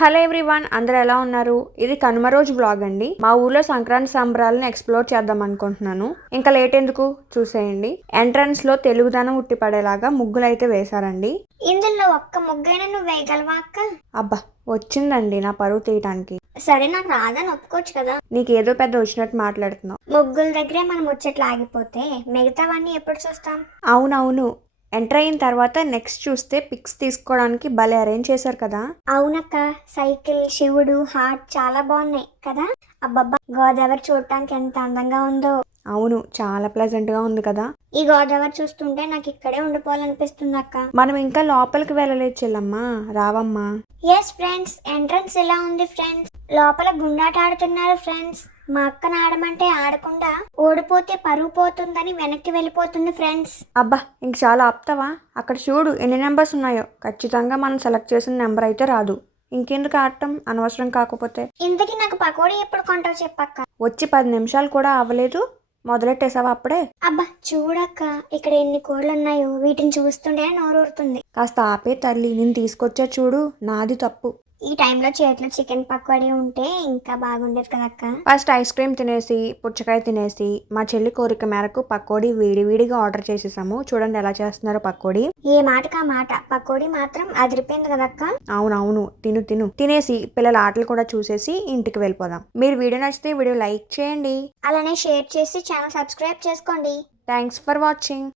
Hello everyone, అందరూ ఎలా ఉన్నారు? ఇది కనుమ రోజు వ్లాగ్ అండి. మా ఊర్లో సంక్రాంతి సంబరాలను ఎక్స్ప్లోర్ చేద్దాం అనుకుంటున్నాను. ఇంకా లేట్ ఎందుకు, చూసేయండి. ఎంట్రన్స్ లో తెలుగుదనం ఉట్టిపడేలాగా ముగ్గులు అయితే వేశారండి. ఇందులో ఒక్క ముగ్గైనా నువ్వు వేయగలవా అక్క? అబ్బా, వచ్చిందండి నా పరువు తీయటానికి. సరే, నాకు రాదని ఒప్పుకోవచ్చు కదా. నీకేదో పెద్ద వచ్చినట్టు మాట్లాడుతున్నావు. ముగ్గుల దగ్గరే మనం ముచ్చట్లు ఆగిపోతే మిగతావన్నీ ఎప్పుడు చూస్తాం? అవునవును, ఎంటర్ అయిన తర్వాత నెక్స్ట్ చూస్తే పిక్స్ తీసుకోవడానికి భలే అరేంజ్ చేశారు కదా. అవునక్క, సైకిల్, శివుడు, హార్ట్ చాలా బాగున్నాయి కదా. అబ్బబ్బా, గోదావరి చూడటానికి ఎంత అందంగా ఉందో. అవును, చాలా ప్లెజెంట్ గా ఉంది కదా. ఈ గోదావరి చూస్తుంటే నాకు ఇక్కడే ఉండిపోవాలనిపిస్తుంది అక్క. మనం ఇంకా లోపలికి వెళ్ళలేదు చెల్లమ్మా, రావమ్మా. ఎస్ ఫ్రెండ్స్, ఎంట్రన్స్ ఇలా ఉంది ఫ్రెండ్స్. లోపల గుండాట ఆడుతున్నారు ఫ్రెండ్స్. మా అక్కను ఆడమంటే ఆడకుండా ఓడిపోతే పరువు పోతుందని వెనక్కి వెళ్ళిపోతుంది ఫ్రెండ్స్. అబ్బా, ఇంక చాలా ఆపుతావా? అక్కడ చూడు ఎన్ని నెంబర్స్ ఉన్నాయో. ఖచ్చితంగా మనం సెలెక్ట్ చేసిన నెంబర్ అయితే రాదు. ఇంకెందుకు ఆడటం, అనవసరం కాకపోతే. ఇంతకీ నాకు పకోడీ ఎప్పుడు కొంటావు చెప్పక్క? వచ్చి 10 నిమిషాలు కూడా అవ్వలేదు, మొదలెట్టేసావా అప్పుడే? అబ్బా చూడక్క, ఇక్కడ ఎన్ని కోళ్ళు ఉన్నాయో. వీటిని చూస్తుంటే నోరూరుతుంది. కాస్త ఆపే తల్లి, నేను తీసుకొచ్చా చూడు, నాది తప్పు. ఈ టైంలో చేతిలో చికెన్ పకోడీ ఉంటే ఇంకా బాగుండేది కదక్క. ఫస్ట్ ఐస్ క్రీమ్ తినేసి, పుచ్చకాయ తినేసి, మా చెల్లి కోరిక మేరకు పకోడీ వేడివేడిగా ఆర్డర్ చేసేసాము. చూడండి ఎలా చేస్తున్నారో పకోడీ. ఏ మాటకా మాట, పకోడీ మాత్రం అదిరిపోయింది కదక్క. అవునవును, తిను తిను. తినేసి పిల్లల ఆటలు కూడా చూసేసి ఇంటికి వెళ్ళిపోదాం. మీరు వీడియో నచ్చితే వీడియో లైక్ చేయండి, అలానే షేర్ చేసి ఛానల్ సబ్స్క్రైబ్ చేసుకోండి. Thanks for watching.